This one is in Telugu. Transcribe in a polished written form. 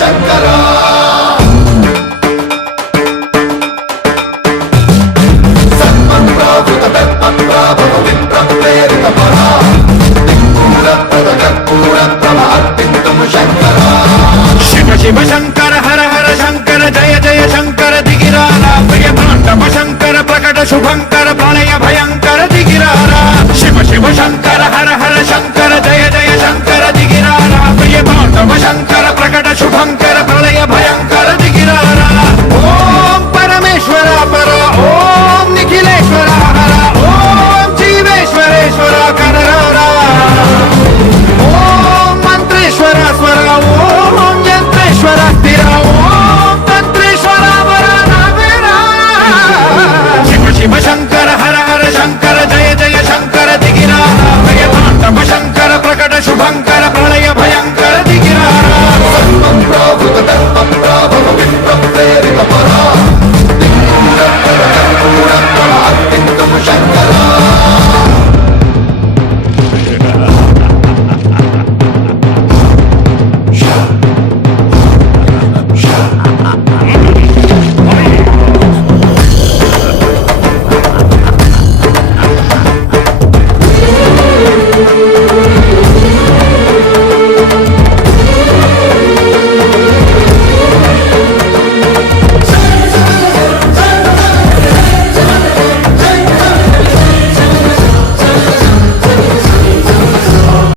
శంకరా సన్మన్రావృత దర్పన్రాభవ విప్రప్రేరిత పరా దిక్పూర ప్రద కర్పూర ప్రభ అర్పితుము శంకరా శివ శివ శంకర హర హర శంకర జయ జయ శంకర దిగిరారా ప్రియ తాండవ శంకర ప్రకట శుభంకర ప్రళయ భయంకర దిగిరారా శివ శివ శంకర హర హర శంకర జయ జయ శంకర దిగిరారా ప్రియ తాండవ శంకర ప్రకట శుభంకర ప్రళయ భయంకర దిగిరారా ఓం పరమేశ్వర పర ఓం నిఖిలేశ్వర హర ఓం జీవేశ్వరేశ్వర కరరారా ఓం మంత్రేశ్వర స్వర ఓం యంత్రేశ్వర స్థిర ఓం తంత్రేశ్వర వర నావేరా శివ శివ శంకర హర హర శంకర జయ జయ శంకర దిగిరారా ప్రియ తాండవ శంకర ప్రకట శుభంకర